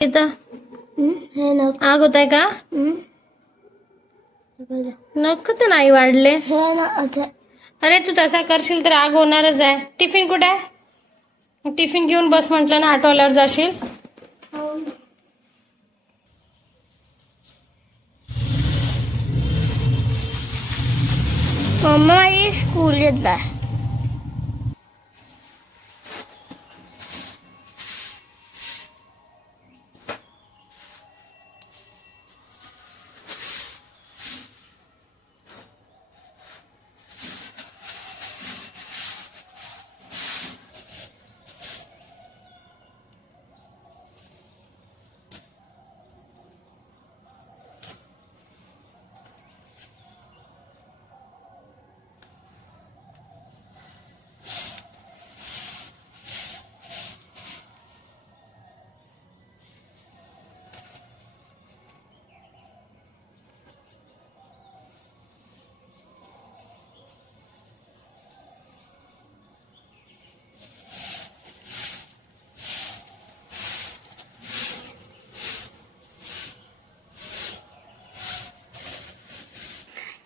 इथं आग होत आहे का? नख तर नाही वाढले. अरे तू तसा करशील तर आग होणारच आहे. टिफिन कुठे आहे? टिफिन घेऊन बस म्हटलं ना, ऑटोवाल्यावर जाशील. मम्मा ये स्कूल येत आहे.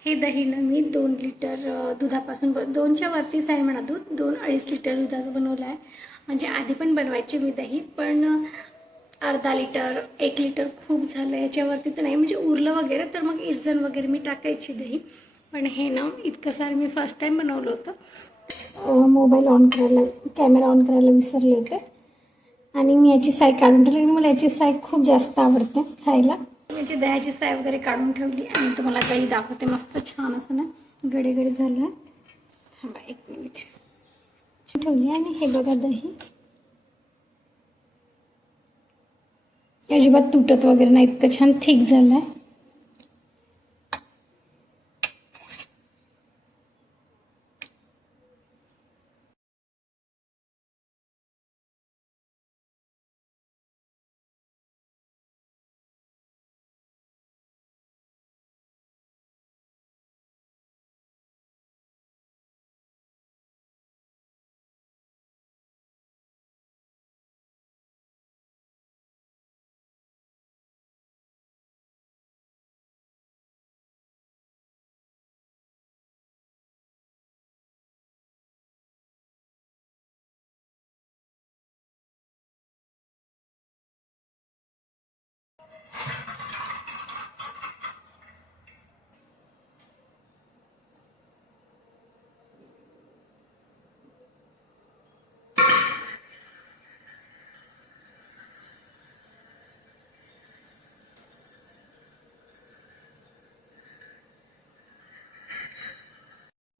हे दही ना मी 2 लिटर दुधापासून 2च्या वरतीच आहे म्हणा दूध. 2-2.5 लिटर दुधाचं बनवलं आहे. म्हणजे आधी पण बनवायचे मी दही, पण अर्धा लिटर 1 लिटर खूप झालं. याच्यावरती तर नाही, म्हणजे उरलं वगैरे तर मग इरजण वगैरे मी टाकायची दही. पण हे ना इतकं सारं मी फर्स्ट टाईम बनवलं होतं. मोबाईल ऑन करायला, कॅमेरा ऑन करायला विसरले होते. आणि मी याची साय काढून ठेवली. मला याची साय खूप जास्त आवडते खायला. म्हणजे दह्याची साय वगैरे काढून ठेवली आणि तुम्हाला दही दाखवते. मस्त छान असं ना गडे गडे झालं. थांबा 1 मिनिट. ठेवली आणि हे बघा दही अजिबात तुटत वगैरे नाही, इतकं छान थिक झालंय.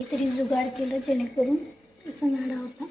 काहीतरी जुगाड केलं जेणेकरून असं नाडा होता.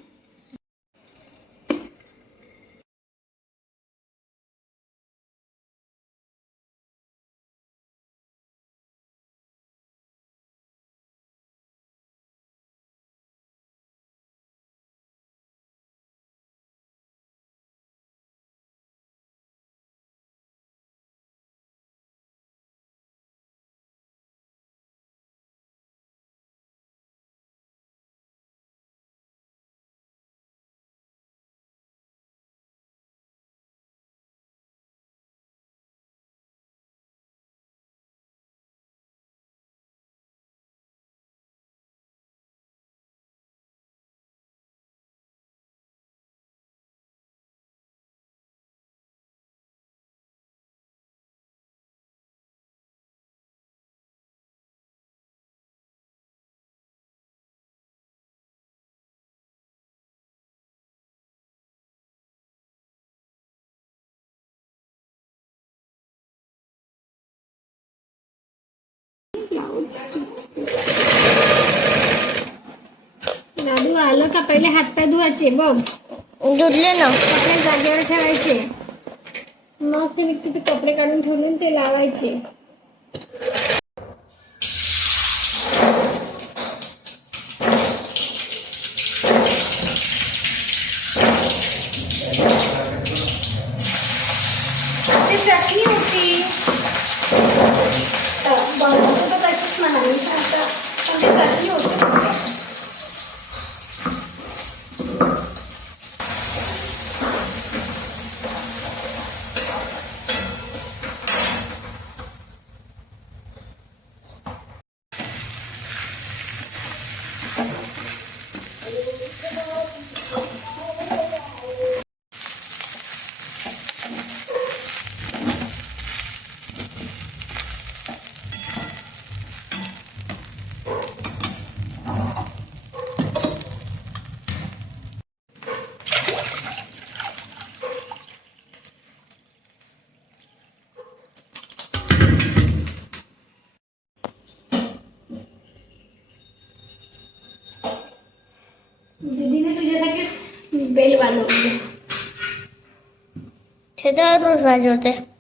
दादू आलं का पहिले हातपाय धुवायचे बघ. धुतले ना. कपडे जागेवर ठेवायचे. मग ते व्यक्ती ते कपडे काढून ठेवले ते लावायचे. ते चटणी होती तर तशीच म्हणाली. पण ते चटणी होती. बेल वाजवली. ते तर रोज वाजवते.